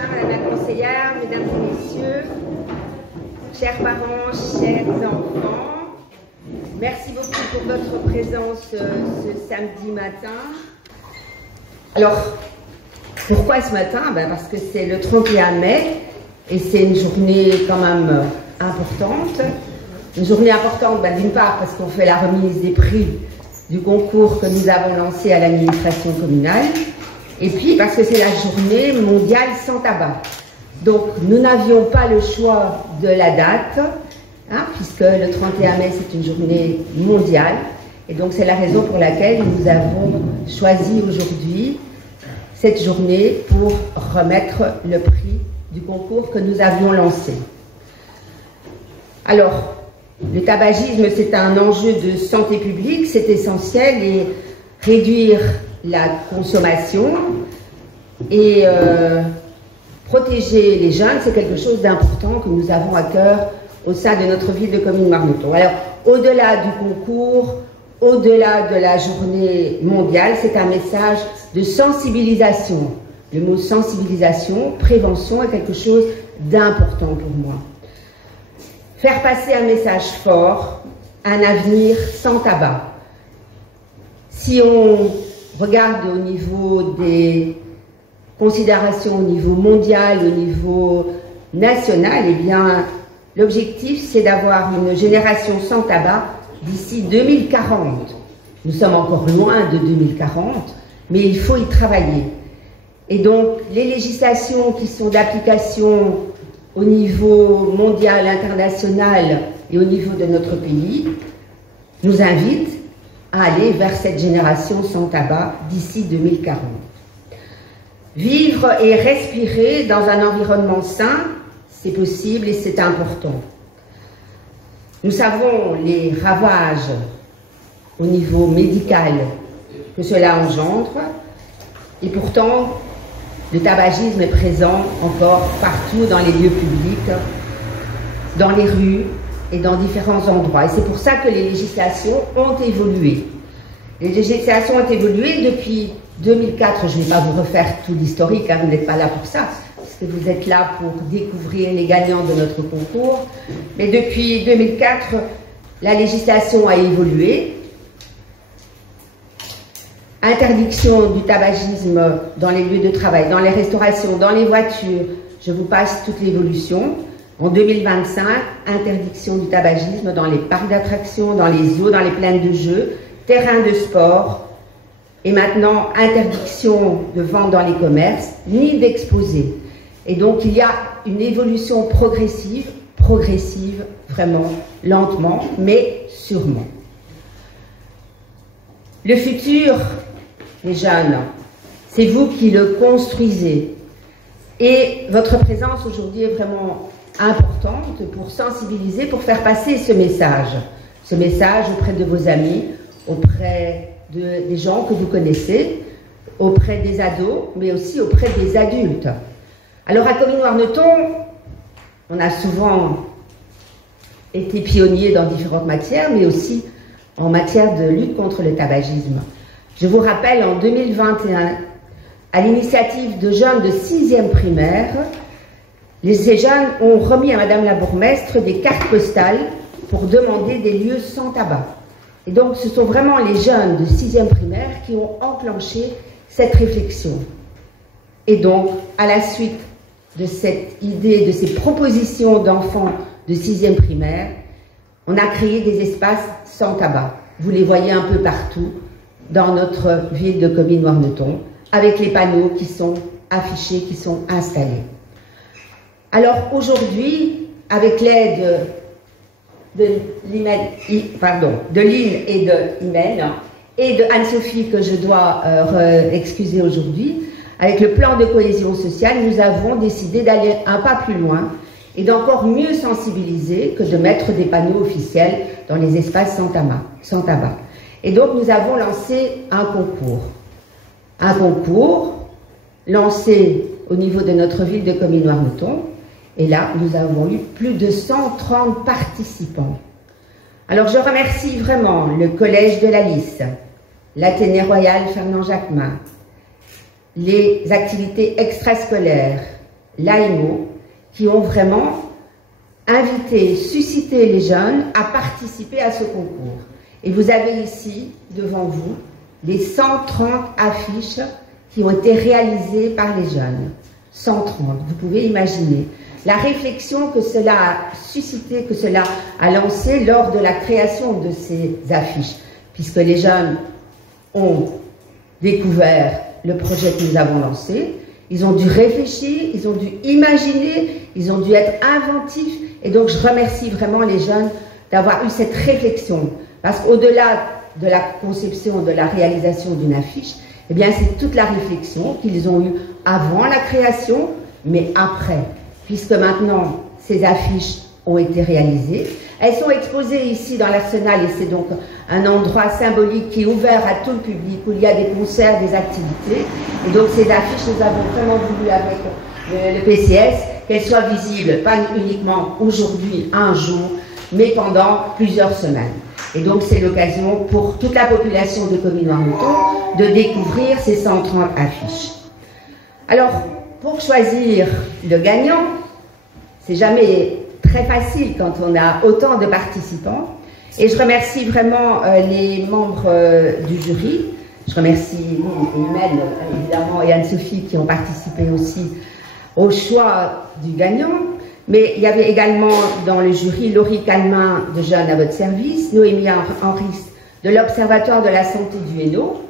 Bonsoir Madame la conseillère, Mesdames et Messieurs, chers parents, chers enfants, merci beaucoup pour votre présence ce samedi matin. Alors, pourquoi ce matin? Parce que c'est le 31 mai et c'est une journée quand même importante. Une journée importante d'une part parce qu'on fait la remise des prix du concours que nous avons lancé à l'administration communale, et puis parce que c'est la journée mondiale sans tabac. Donc nous n'avions pas le choix de la date, puisque le 31 mai c'est une journée mondiale, et donc c'est la raison pour laquelle nous avons choisi aujourd'hui cette journée pour remettre le prix du concours que nous avions lancé. Alors, le tabagisme, c'est un enjeu de santé publique, c'est essentiel, et réduire la consommation et protéger les jeunes, c'est quelque chose d'important que nous avons à cœur au sein de notre ville de Comines-Marnoton. Alors, au-delà du concours, au-delà de la journée mondiale, c'est un message de sensibilisation. Le mot sensibilisation, prévention est quelque chose d'important pour moi. Faire passer un message fort, un avenir sans tabac. Si on regarde au niveau des considérations au niveau mondial, au niveau national, eh bien, l'objectif c'est d'avoir une génération sans tabac d'ici 2040. Nous sommes encore loin de 2040, mais il faut y travailler. Et donc, les législations qui sont d'application au niveau mondial, international et au niveau de notre pays, nous invitent à aller vers cette génération sans tabac d'ici 2040. Vivre et respirer dans un environnement sain, c'est possible et c'est important. Nous savons les ravages au niveau médical que cela engendre, et pourtant, le tabagisme est présent encore partout dans les lieux publics, dans les rues et dans différents endroits. Et c'est pour ça que les législations ont évolué. Les législations ont évolué depuis 2004. Je ne vais pas vous refaire tout l'historique, vous n'êtes pas là pour ça, parce que vous êtes là pour découvrir les gagnants de notre concours. Mais depuis 2004, la législation a évolué. Interdiction du tabagisme dans les lieux de travail, dans les restaurations, dans les voitures, je vous passe toute l'évolution. En 2025, interdiction du tabagisme dans les parcs d'attractions, dans les eaux, dans les plaines de jeux, terrains de sport, et maintenant interdiction de vente dans les commerces, ni d'exposer. Et donc il y a une évolution progressive, vraiment lentement, mais sûrement. Le futur, les jeunes, c'est vous qui le construisez. Et votre présence aujourd'hui est vraiment importante pour sensibiliser, pour faire passer ce message auprès de vos amis, auprès des gens que vous connaissez, auprès des ados, mais aussi auprès des adultes. Alors à Comines-Marnoton, on a souvent été pionniers dans différentes matières, mais aussi en matière de lutte contre le tabagisme. Je vous rappelle, en 2021, à l'initiative de jeunes de 6e primaire, ces jeunes ont remis à Madame la bourgmestre des cartes postales pour demander des lieux sans tabac. Et donc, ce sont vraiment les jeunes de 6e primaire qui ont enclenché cette réflexion. Et donc, à la suite de cette idée, de ces propositions d'enfants de 6e primaire, on a créé des espaces sans tabac. Vous les voyez un peu partout dans notre ville de Comines-Marnoton, avec les panneaux qui sont affichés, qui sont installés. Alors aujourd'hui, avec l'aide de Lynn et de Imen et de Anne-Sophie que je dois excuser aujourd'hui, avec le plan de cohésion sociale, nous avons décidé d'aller un pas plus loin et d'encore mieux sensibiliser que de mettre des panneaux officiels dans les espaces sans tabac. Et donc nous avons lancé un concours lancé au niveau de notre ville de Comines-Marnoton, et là nous avons eu plus de 130 participants. Alors je remercie vraiment le Collège de la Lys, l'Athénée Royal Fernand Jacquemin, les activités extrascolaires, l'AIMO, qui ont vraiment invité, suscité les jeunes à participer à ce concours. Et vous avez ici, devant vous, les 130 affiches qui ont été réalisées par les jeunes. 130, vous pouvez imaginer. La réflexion que cela a suscité, que cela a lancé lors de la création de ces affiches, puisque les jeunes ont découvert le projet que nous avons lancé, ils ont dû réfléchir, ils ont dû imaginer, ils ont dû être inventifs, et donc je remercie vraiment les jeunes d'avoir eu cette réflexion, parce qu'au-delà de la conception, de la réalisation d'une affiche, eh bien c'est toute la réflexion qu'ils ont eue avant la création, mais après, puisque maintenant ces affiches ont été réalisées. Elles sont exposées ici dans l'Arsenal, et c'est donc un endroit symbolique qui est ouvert à tout le public, où il y a des concerts, des activités. Et donc ces affiches, nous avons vraiment voulu avec le PCS qu'elles soient visibles, pas uniquement aujourd'hui, un jour, mais pendant plusieurs semaines. Et donc c'est l'occasion pour toute la population de Comines-Noirmoutier de découvrir ces 130 affiches. Alors, pour choisir le gagnant, c'est jamais très facile quand on a autant de participants. Et je remercie vraiment les membres du jury. Je remercie Imen, évidemment, et Anne-Sophie qui ont participé aussi au choix du gagnant. Mais il y avait également dans le jury Laurie Calmin de Jeunes à votre service, Noémie Henris de l'Observatoire de la santé du Hainaut,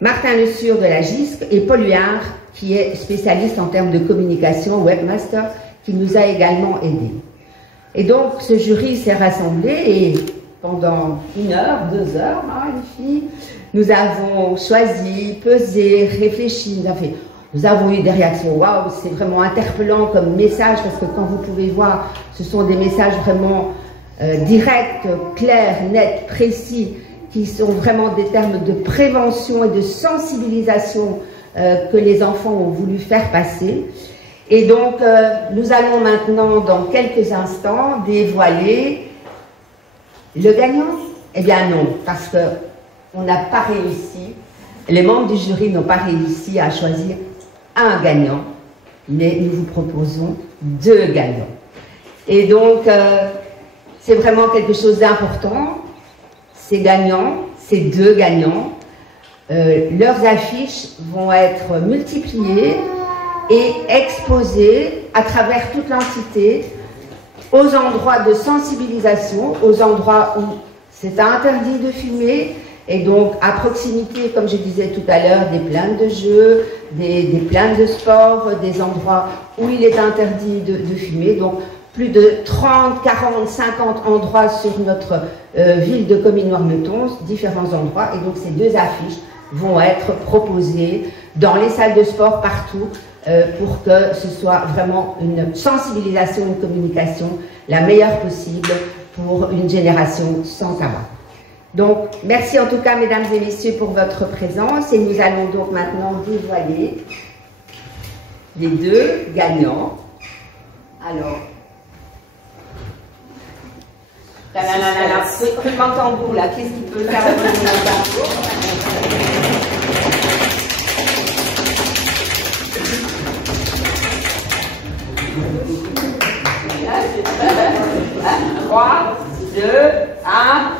Martin Le Sur de la GISC et Paul Huard qui est spécialiste en termes de communication, webmaster, qui nous a également aidés. Et donc ce jury s'est rassemblé et pendant 1 heure, 2 heures, les filles, nous avons choisi, pesé, réfléchi, nous avons eu des réactions, waouh, c'est vraiment interpellant comme message, parce que quand vous pouvez voir, ce sont des messages vraiment directs, clairs, nets, précis, qui sont vraiment des termes de prévention et de sensibilisation que les enfants ont voulu faire passer. Et donc, nous allons maintenant, dans quelques instants, dévoiler le gagnant. Eh bien non, parce qu'on n'a pas réussi, les membres du jury n'ont pas réussi à choisir un gagnant, mais nous vous proposons 2 gagnants. Et donc, c'est vraiment quelque chose d'important. Ces gagnants, ces 2 gagnants, leurs affiches vont être multipliées et exposées à travers toute l'entité aux endroits de sensibilisation, aux endroits où c'est interdit de filmer, et donc à proximité, comme je disais tout à l'heure, des plaines de jeux, des plaines de sport, des endroits où il est interdit de filmer. Donc plus de 30, 40, 50 endroits sur notre ville de Comines-Noirmoutier, différents endroits, et donc ces 2 affiches vont être proposées dans les salles de sport partout pour que ce soit vraiment une sensibilisation, une communication la meilleure possible pour une génération sans tabac. Donc, merci en tout cas, mesdames et messieurs, pour votre présence, et nous allons donc maintenant dévoiler les 2 gagnants. Alors, recrutement tambour, là, qu'est-ce qu'il peut faire avec le tambour? Trois, 2, 1.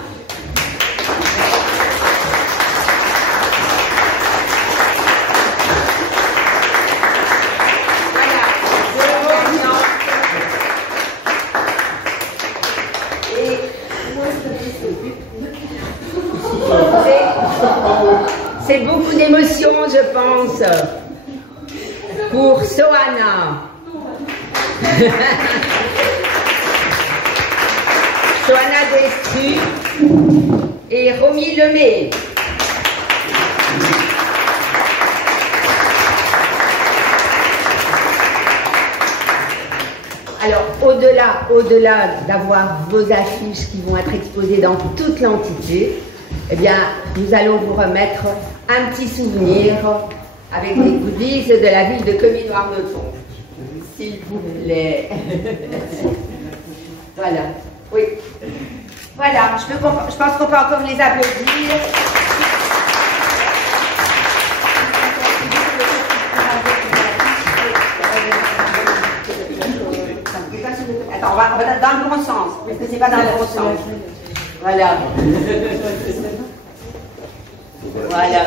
C'est beaucoup d'émotions, je pense, pour Sohana. Sohana Destru et Romy Lemay. Alors, au-delà d'avoir vos affiches qui vont être exposées dans toute l'entité, eh bien, nous allons vous remettre un petit souvenir avec des goodies de la ville de Comines-Noirmoutier. S'il vous plaît. Voilà. Oui. Voilà. Je pense qu'on peut encore les applaudir. attends, on va dans le bon sens, parce que c'est pas dans le bon sens. Voilà. Voilà.